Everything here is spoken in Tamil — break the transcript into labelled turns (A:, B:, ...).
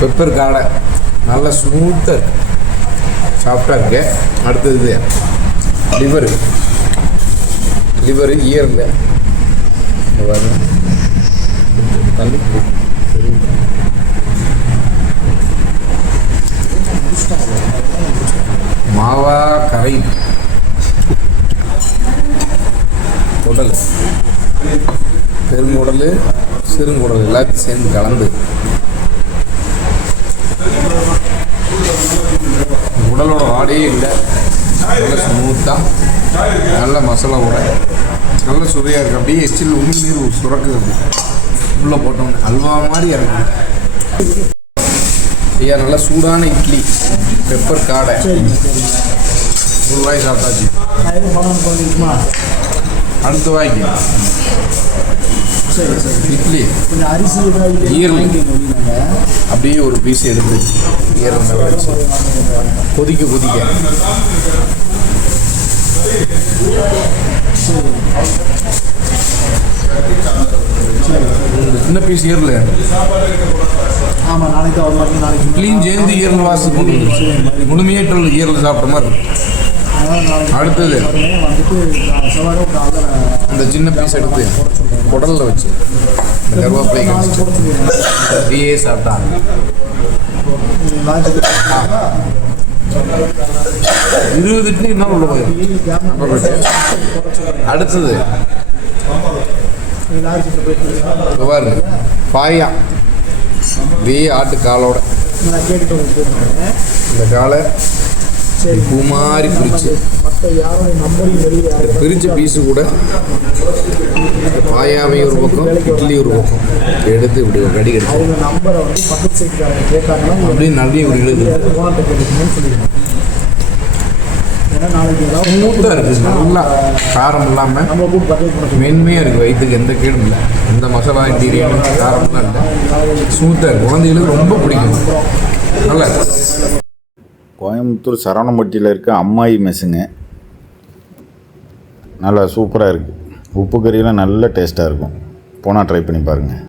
A: பெப்பர் காடை. நல்ல ஸ்மூத்தாக சாஃப்டாக இருக்கு. அடுத்தது லிவரு லிவரு இயரில் தள்ளி மாவா கரை. உடல். பெருங்குடல் சிறுங்குடல் எல்லாத்தையும் சேர்ந்து கலந்து. உடலோட வாடையே இல்லை. நல்ல ஸ்மூத்தாக நல்ல மசாலாவோட நல்ல சுவையாக இருக்குது அப்படியே எச்சில் உமிழ்நீர் சுரக்குது அப்படி. உள்ளே போட்டோம்னு. அல்வா மாதிரி இறங்கும் ஐயா நல்லா சூடான இட்லி. பெப்பர் காடை. வாய் சாப்பிட்டாச்சு. அடுத்த வாய்க்கு. இட்லி
B: கொஞ்சம் அரிசி
A: ஈரல். அப்படியே ஒரு பீஸ் எடுத்து ஈரம் மேல வச்சு கொதிக்க கொதிக்க சின்ன பீஸ் ஈரல்
B: ஆமாம் நாளைக்கு வருவாங்க நாளைக்கு
A: இட்லியும் சேர்ந்து ஈரல் வாசம். முழுமையேற்ற ஈரல் சாப்பிட்ட மாதிரி இருக்கும். அடுத்தது
B: வந்துட்டு நான்
A: இந்த சின்ன பீஸ் எடுத்து குடலில் வச்சு இந்த கருவேப்பிலை
B: நாளைக்கு போட
A: இருபது இட்லி இன்னும் உள்ள போயிடும் அடுத்தது. பாரு பாயா. அப்படியே ஆட்டு காலோட
B: நான் கேட்டுட்டு
A: இந்த காலை பூ மாதிரி பிரித்து
B: மற்ற
A: பிரித்த பீஸு கூட பாயாவை ஒரு பக்கம் இட்லி ஒரு பக்கம். எடுத்து இப்படி ஒரு கடி கடிச்சு.
B: அவங்க நிறைய
A: அப்படியே ஒரு இழுது.
B: இருக்கு.
A: ஸ்மூத்தாக இருக்குது நல்லா காரம் இல்லாமல்
B: நம்மளை இருக்கு.
A: மென்மையாக இருக்குது வயிற்றுக்கு எந்த கேடும் இல்லை. எந்த மசாலா இன்டீரியரும் காரம்லாம் இல்லை. ஸ்மூத்தாக இருக்குது குழந்தைகளுக்கு ரொம்ப பிடிக்கும். நல்லா இருக்கு.
C: கோயம்புத்தூர் சரவணம்பட்டியில் இருக்க அம்மாயி மெஸ்ஸுங்க. நல்லா சூப்பராக இருக்குது உப்பு கறியெல்லாம் நல்ல டேஸ்ட்டாக இருக்கும். போனால் ட்ரை பண்ணி பாருங்கள்